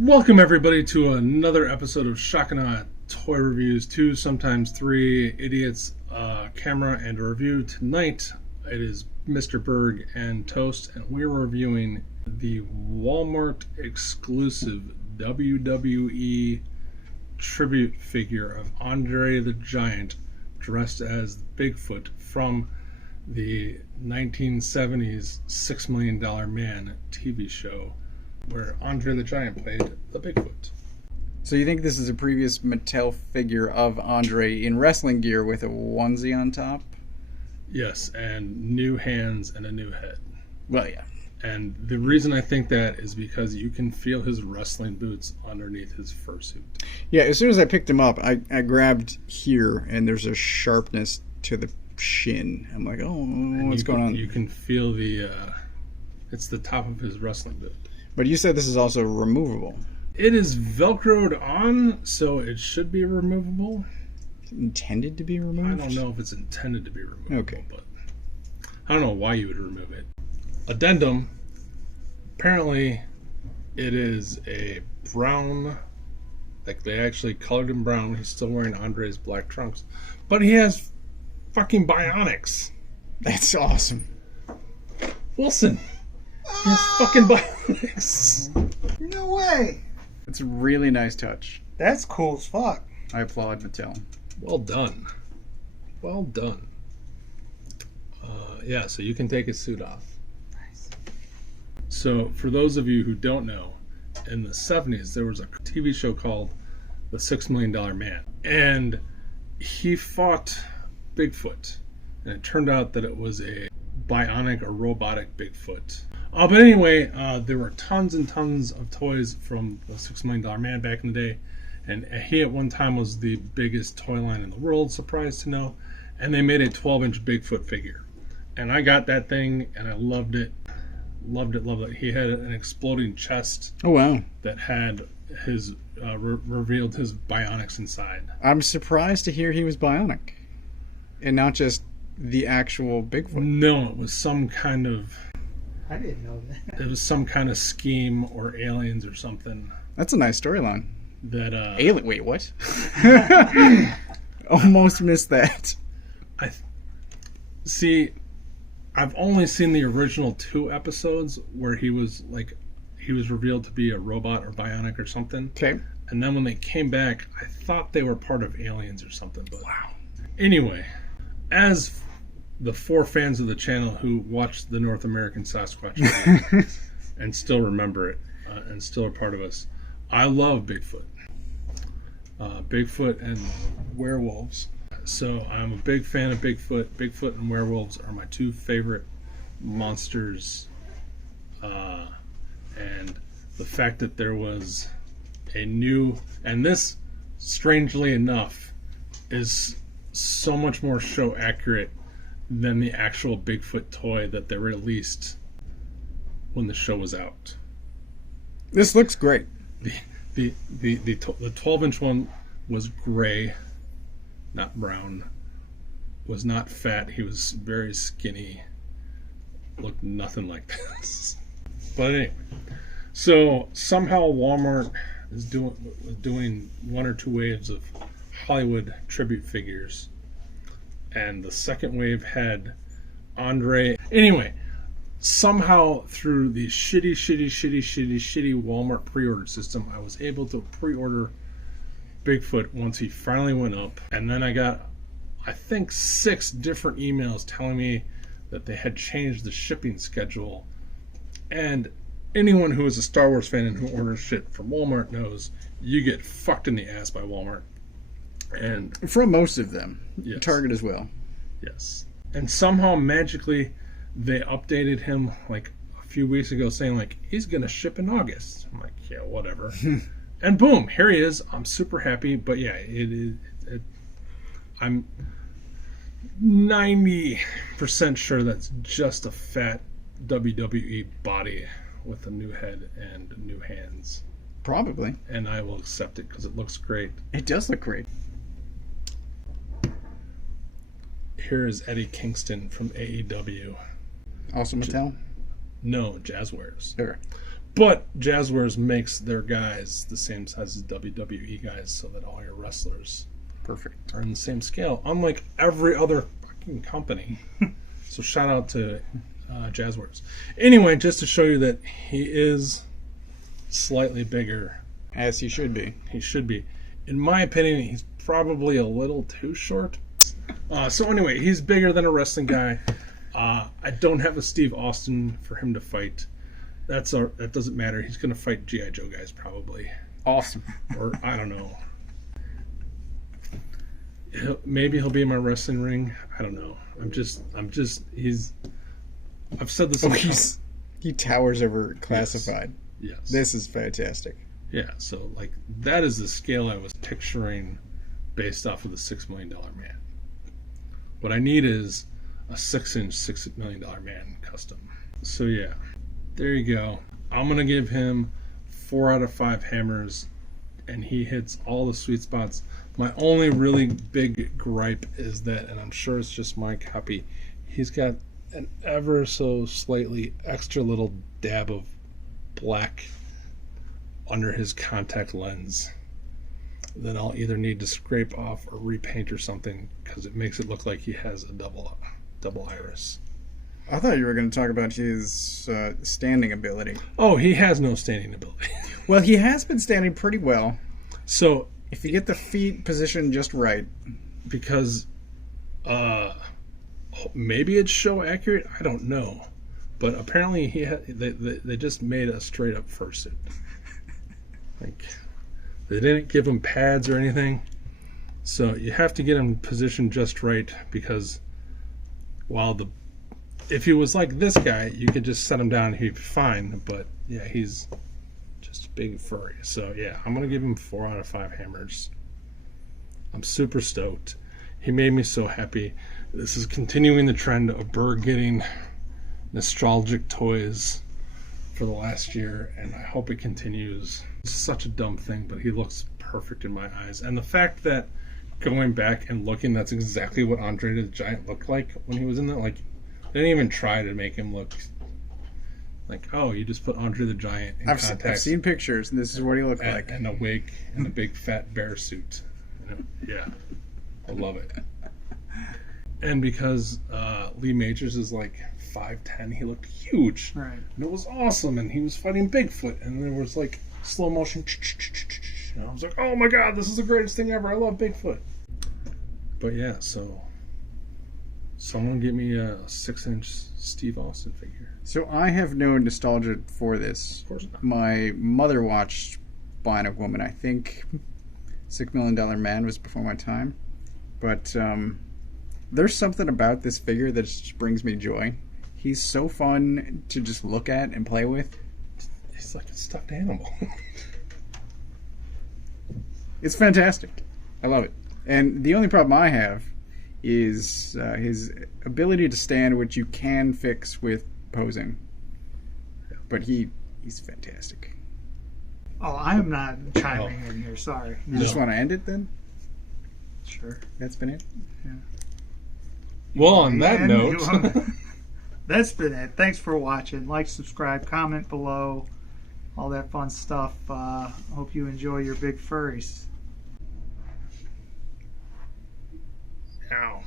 Welcome everybody to another episode of Shakana Toy Reviews, two, sometimes three idiots, camera and a review. Tonight it is Mr. Berg and Toast, and we're reviewing the Walmart exclusive WWE tribute figure of Andre the Giant dressed as Bigfoot from the 1970s $6 Million Man TV show, where Andre the Giant played the Bigfoot. So you think this is a previous Mattel figure of Andre in wrestling gear with a onesie on top? Yes, and new hands and a new head. Well, yeah. And the reason I think that is because you can feel his wrestling boots underneath his fursuit. Yeah, as soon as I picked him up, I grabbed here, and there's a sharpness to the shin. I'm like, what's going on? You can feel it's the top of his wrestling boot. But you said this is also removable. It is Velcroed on, so it should be removable. Intended to be removed? I don't know if it's intended to be removable, okay, but I don't know why you would remove it. Addendum, apparently it is a brown, like they actually colored him brown. He's still wearing Andre's black trunks, but he has fucking bionics. That's awesome. Wilson, he has fucking bionics. No way. It's a really nice touch. That's cool as fuck. I applaud Mattel. Well done. Well done. Yeah, so you can take his suit off. Nice. So, for those of you who don't know, in the 70s, there was a TV show called The $6 Million Man. And he fought Bigfoot. And it turned out that it was a bionic or robotic Bigfoot. But anyway, there were tons and tons of toys from the $6 Million Man back in the day. And he at one time was the biggest toy line in the world, surprised to know. And they made a 12-inch Bigfoot figure. And I got that thing, and I loved it. Loved it, loved it. He had an exploding chest. Oh, wow. That had his, revealed his bionics inside. I'm surprised to hear he was bionic. And not just the actual Bigfoot. No, it was some kind of... I didn't know that. It was some kind of scheme or aliens or something. That's a nice storyline. That, Alien? Wait, what? Almost missed that. See, I've only seen the original 2 episodes where he was revealed to be a robot or bionic or something. Okay. And then when they came back, I thought they were part of aliens or something. But wow. Anyway, as the 4 fans of the channel who watched the North American Sasquatch movie and still remember it and still are part of us, I love Bigfoot. Bigfoot and werewolves. So I'm a big fan of Bigfoot. Bigfoot and werewolves are my 2 favorite monsters. And the fact that there was a new... And this, strangely enough, is so much more show accurate than the actual Bigfoot toy that they released when the show was out. This looks great. The 12-inch one was gray, not brown. Was not fat. He was very skinny. Looked nothing like this. But anyway, so somehow Walmart is doing 1 or 2 waves of Hollywood tribute figures, and the second wave had Andre. Anyway, somehow through the shitty Walmart pre-order system, I was able to pre-order Bigfoot once he finally went up. And then I got, I think, 6 different emails telling me that they had changed the shipping schedule. And anyone who is a Star Wars fan and who orders shit from Walmart knows you get fucked in the ass by Walmart. And from most of them. Yes. Target as well. Yes. And somehow magically they updated him like a few weeks ago saying like he's gonna ship in August. I'm like, yeah, whatever. And boom, here he is. I'm super happy. But yeah, I'm 90% sure that's just a fat WWE body with a new head and new hands. Probably. And I will accept it because it looks great. It does look great. Here is Eddie Kingston from AEW. Also Mattel? No, Jazzwares. Sure. But Jazzwares makes their guys the same size as WWE guys so that all your wrestlers Perfect. are in the same scale, unlike every other fucking company. So shout out to Jazzwares. Anyway, just to show you that he is slightly bigger. As he should be. He should be. In my opinion, he's probably a little too short. So anyway, he's bigger than a wrestling guy. I don't have a Steve Austin for him to fight. That doesn't matter. He's going to fight G.I. Joe guys probably. Awesome. Or I don't know. Maybe he'll be in my wrestling ring. I don't know. I've said this. He towers over Classified. Yes. This is fantastic. Yeah, so like that is the scale I was picturing based off of the $6 million man. What I need is a 6-inch $6 million man custom. So yeah, there you go. I'm gonna give him 4 out of 5 hammers, and he hits all the sweet spots. My only really big gripe is that, and I'm sure it's just my copy, he's got an ever so slightly extra little dab of black under his contact lens that I'll either need to scrape off or repaint or something, because it makes it look like he has a double iris. I thought you were going to talk about his standing ability. Oh, he has no standing ability. Well, he has been standing pretty well. So If you get the feet positioned just right. because maybe it's show accurate, I don't know, but apparently they just made a straight up fursuit. Like, they didn't give him pads or anything, so you have to get him positioned just right, because if he was like this guy, you could just set him down and he'd be fine, but yeah, he's just a big furry. So yeah, I'm gonna give him 4 out of 5 hammers. I'm super stoked. He made me so happy. This is continuing the trend of Berg getting nostalgic toys for the last year, and I hope it continues. It's such a dumb thing, but he looks perfect in my eyes. And the fact that, going back and looking, that's exactly what Andre the Giant looked like when he was in that. Like, they didn't even try to make him look like, oh, you just put Andre the Giant in contacts. I've seen pictures, and this is what he looked like. And a wig and a big fat bear suit. Yeah, I love it. And because Lee Majors is like 5'10", he looked huge. Right. And it was awesome, and he was fighting Bigfoot, and there was like slow motion. And I was like, oh my god, this is the greatest thing ever. I love Bigfoot. But yeah, so someone get me a 6-inch Steve Austin figure. So I have no nostalgia for this. Of course not. My mother watched Bionic Woman. I think $6 Million Man was before my time. But there's something about this figure that just brings me joy. He's so fun to just look at and play with. He's like a stuffed animal. It's fantastic. I love it. And the only problem I have is his ability to stand, which you can fix with posing. But he's fantastic. Oh, I am not chiming in here. Sorry. You just want to end it then? Sure. That's been it? Well, on that And note, that's been it. Thanks for watching. Like, subscribe, comment below, all that fun stuff. Hope you enjoy your big furries. ow.